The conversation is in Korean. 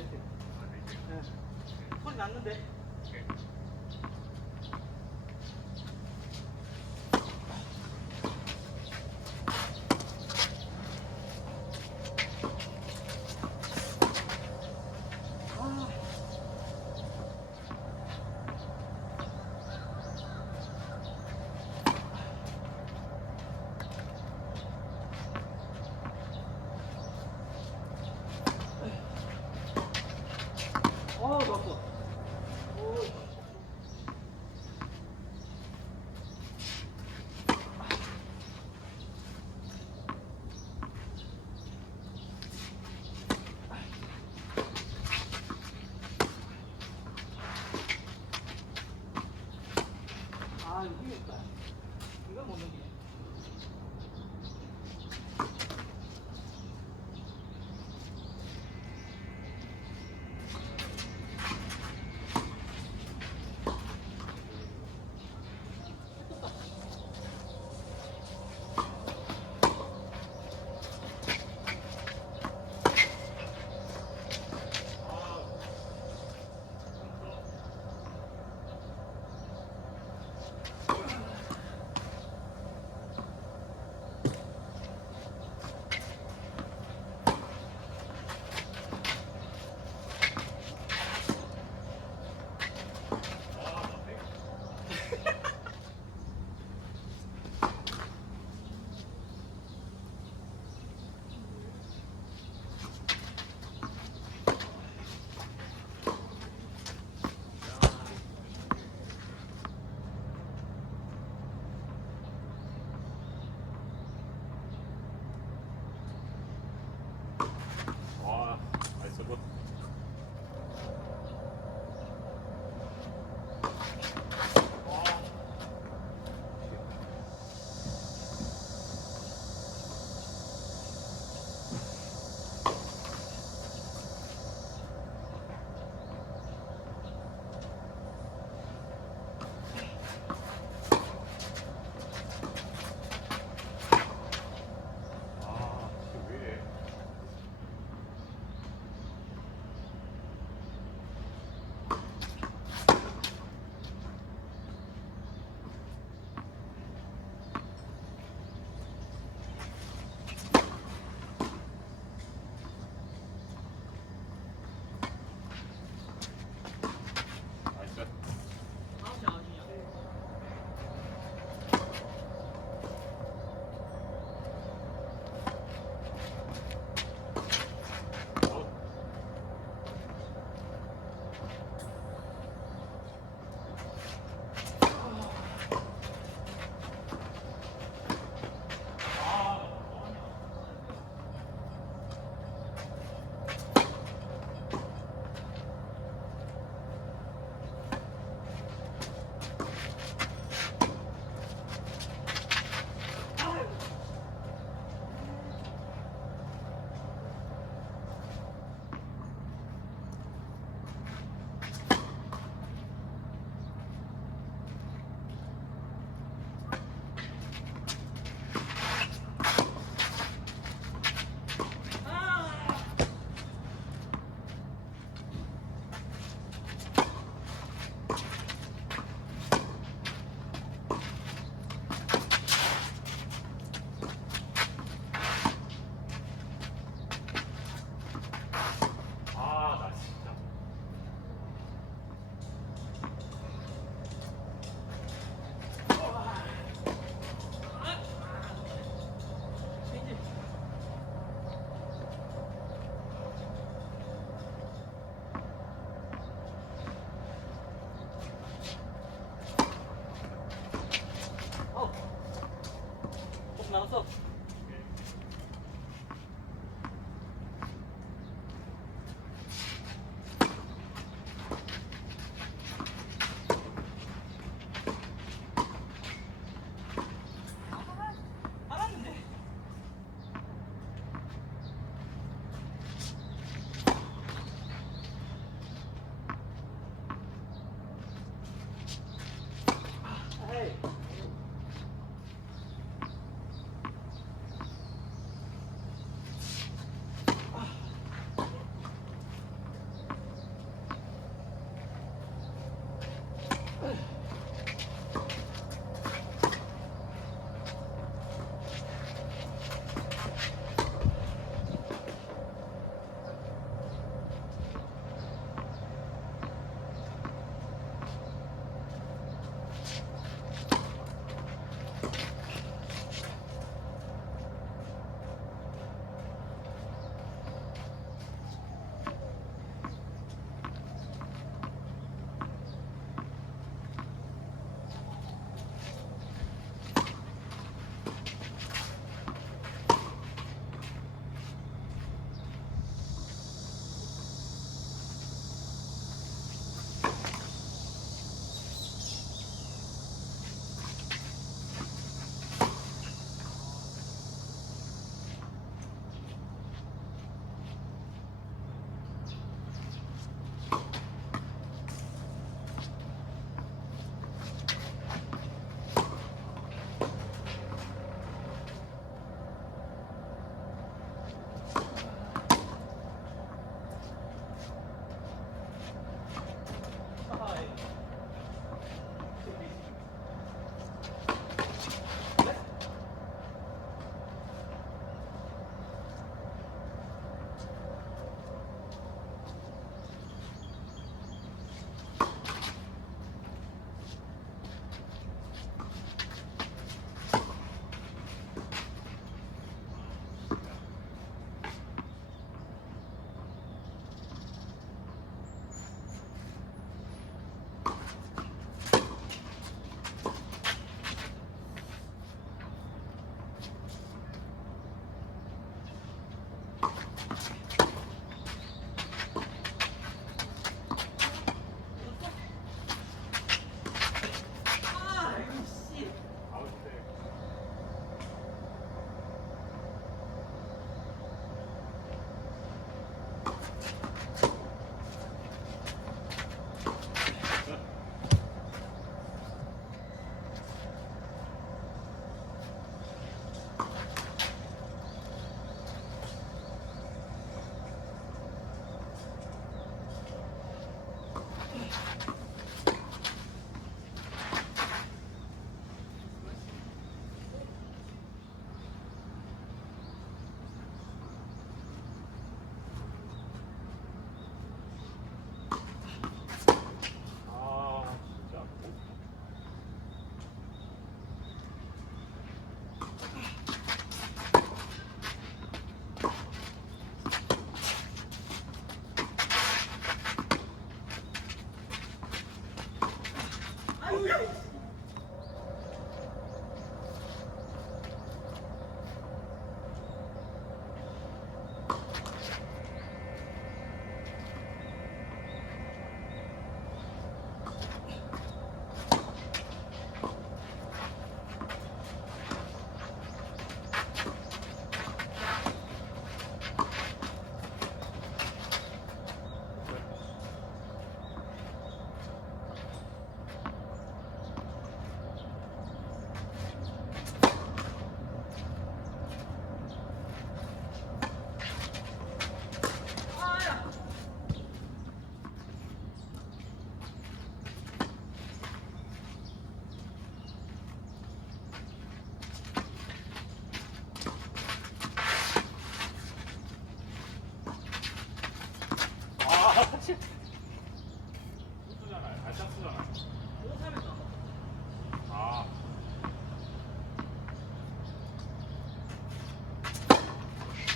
아, 네. 네. 소리 났는데. 이거 힘있다. 이걸